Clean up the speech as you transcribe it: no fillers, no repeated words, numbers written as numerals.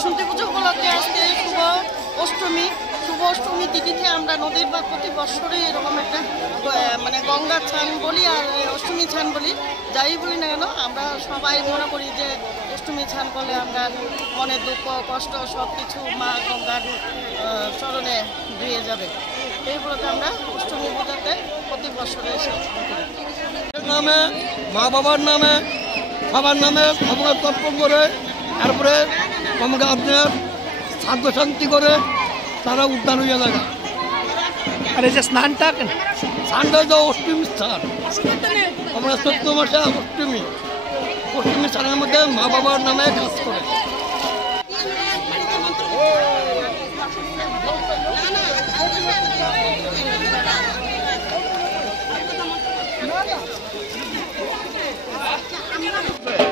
বাসন্তী পুজো উপলক্ষে আজকে শুভ অষ্টমী তিথিতে আমরা নদীর বা প্রতি বছরে এরকম একটা মানে গঙ্গার ছান বলি আর অষ্টমী ছান বলি, যাই বলি না কেন আমরা সবাই মনে করি যে অষ্টমী ছান করলে আমরা মনের দুঃখ কষ্ট সব কিছু মা গঙ্গার চরণে ধুয়ে যাবে। এই বলতে আমরা অষ্টমী পূজাতে প্রতি বছরে এসে নামে মা বাবার নামে সবার নামে ক্ষমতা তর্পণ করে তারপরে আমাকে আপনার শান্ত শান্তি করে তারা উদ্ধার হইয়া লাগা। আর এই যে স্নানটা তো অষ্টমী স্থান, আমরা 14 মাসে অষ্টমী স্থানের মধ্যে মা বাবার নামে কাজ করে। আমরা